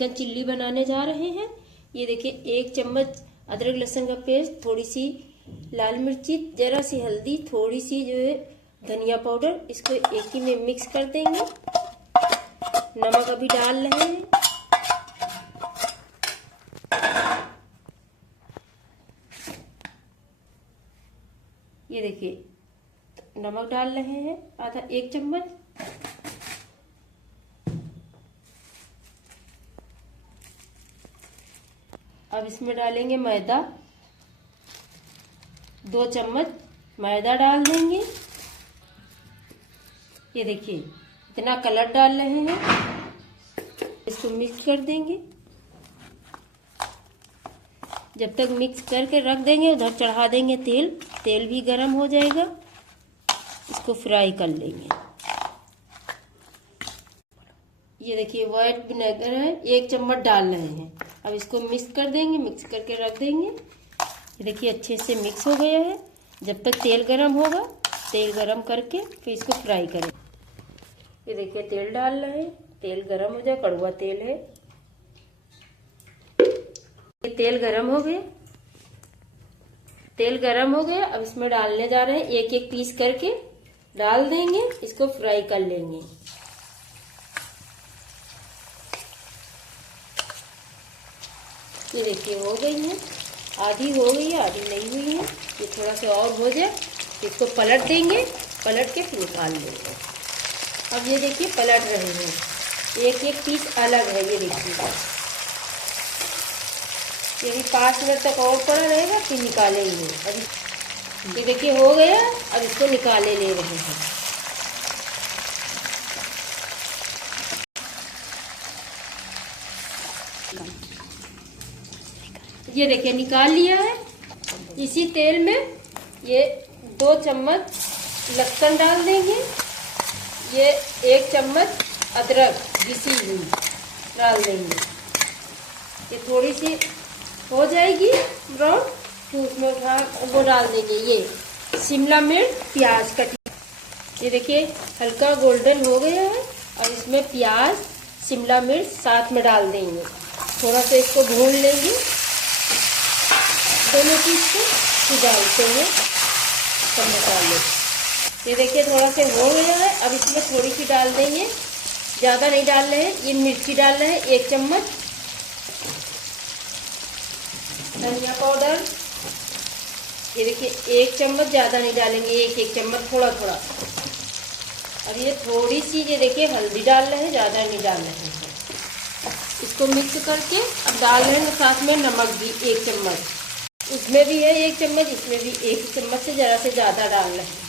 Chicken chilli बनाने जा रहे हैं। ये देखिए 1 चम्मच अदरक लहसुन का पेस्ट, थोड़ी सी लाल मिर्ची, जरा सी हल्दी, थोड़ी सी जो है धनिया पाउडर, इसको एक ही में मिक्स कर देंगे। नमक अभी डाल रहे हैं। ये देखिए नमक डाल रहे हैं आधा 1 चम्मच। अब इसमें डालेंगे मैदा, 2 चम्मच मैदा डाल देंगे। ये देखिए इतना कलर डाल रहे हैं, इसको मिक्स कर देंगे। जब तक मिक्स करके रख देंगे उधर चढ़ा देंगे तेल। तेल भी गर्म हो जाएगा, इसको फ्राई कर लेंगे। ये देखिए व्हाइट विनेगर है, 1 चम्मच डाल रहे हैं। अब इसको मिक्स कर देंगे, मिक्स करके रख देंगे। ये देखिए अच्छे से मिक्स हो गया है। जब तक तेल गरम होगा, तेल गरम करके फिर इसको फ्राई करें। ये देखिए तेल डाल रहे हैं, तेल गरम हो जाए, कड़वा तेल है। ये तेल गरम हो गया, तेल गरम हो गया। अब इसमें डालने जा रहे हैं, एक एक पीस करके डाल देंगे, इसको फ्राई कर लेंगे। ये देखिए हो गई है, आधी हो गई है, आधी नहीं हुई है। ये थोड़ा सा और हो जाए, इसको पलट देंगे, पलट के फिर निकाल लेंगे। अब ये देखिए पलट रहे हैं, एक एक पीस अलग है। ये देखिए ये भी 5 मिनट तक और पड़ा रहेगा, फिर निकालेंगे। अभी ये देखिए हो गया, अब इसको निकाले ले रहे हैं। ये देखिए निकाल लिया है। इसी तेल में ये 2 चम्मच लहसुन डाल देंगे। ये 1 चम्मच अदरक घिसी हुई डाल देंगे। ये थोड़ी सी हो जाएगी ब्राउन, फिर उसमें उठा वो डाल देंगे। ये शिमला मिर्च, प्याज कटी। ये देखिए हल्का गोल्डन हो गया है। और इसमें प्याज, शिमला मिर्च साथ में डाल देंगे। थोड़ा सा इसको भून लेंगे, दोनों चीज को फिर डालते हैं सब मसाले। ये देखिए थोड़ा सा हो गया है। अब इसमें थोड़ी सी डाल देंगे, ज़्यादा नहीं डाल रहे हैं। ये मिर्ची डाल रहे हैं 1 चम्मच, धनिया पाउडर। ये देखिए 1 चम्मच, ज़्यादा नहीं डालेंगे, एक चम्मच थोड़ा थोड़ा। और ये थोड़ी सी ये देखिए हल्दी डाल रहे हैं, ज़्यादा नहीं डाल रहे हैं। इसको मिक्स करके अब डाल रहे हैं साथ में नमक भी 1 चम्मच। इसमें भी है 1 चम्मच, इसमें भी 1 चम्मच से ज़रा से ज़्यादा डाल रहे हैं।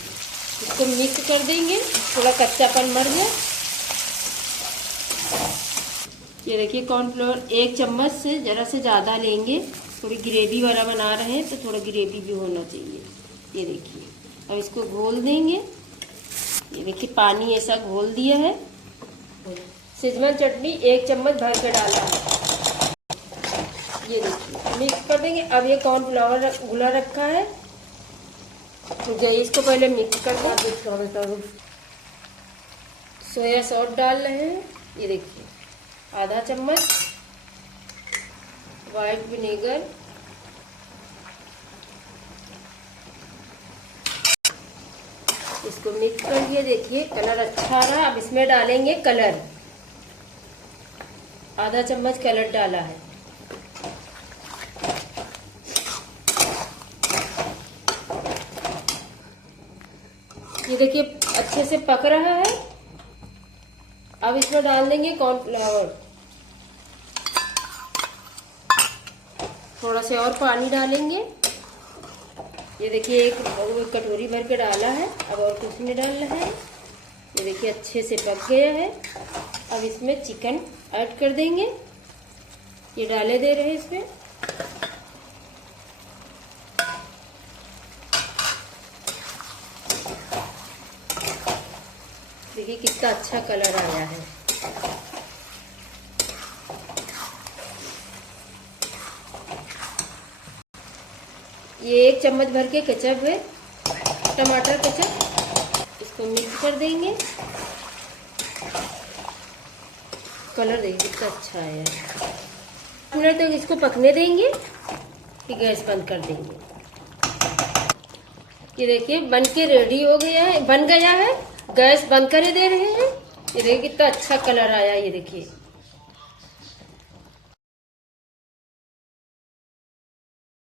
इसको मिक्स कर देंगे, थोड़ा कच्चापन मर गया। ये देखिए कॉर्नफ्लोर 1 चम्मच से ज़रा से ज़्यादा लेंगे। थोड़ी ग्रेवी वाला बना रहे हैं तो थोड़ा ग्रेवी भी होना चाहिए। ये देखिए अब इसको घोल देंगे। ये देखिए पानी ऐसा घोल दिया है। शेजवान चटनी 1 चम्मच भर के डाला है। ये देखिए मिक्स कर देंगे। अब ये कॉर्नफ्लावर घुला रखा है, तो इसको पहले मिक्स कर दें। सोया सॉस डाल रहे हैं। ये देखिए आधा चम्मच, व्हाइट विनेगर, इसको मिक्स कर दिए। देखिए कलर अच्छा आ रहा है। अब इसमें डालेंगे कलर, आधा चम्मच कलर डाला है। ये देखिए अच्छे से पक रहा है। अब इसमें डाल देंगे कॉर्नफ्लावर, थोड़ा सा और पानी डालेंगे। ये देखिए एक कटोरी भर के डाला है, अब और कुछ नहीं डालना है। ये देखिए अच्छे से पक गया है। अब इसमें चिकन ऐड कर देंगे। ये डाले दे रहे हैं इसमें। देखिए कितना अच्छा कलर आया है। ये 1 चम्मच भर के केचप है, टमाटर केचप। इसको मिक्स कर देंगे। कलर देखिए कितना अच्छा है। 5 मिनट तक इसको पकने देंगे, फिर गैस बंद कर देंगे। ये देखिए बन के रेडी हो गया है, बन गया है। गैस बंद कर दे रहे हैं। ये देखिए कितना अच्छा कलर आया, ये देखिए।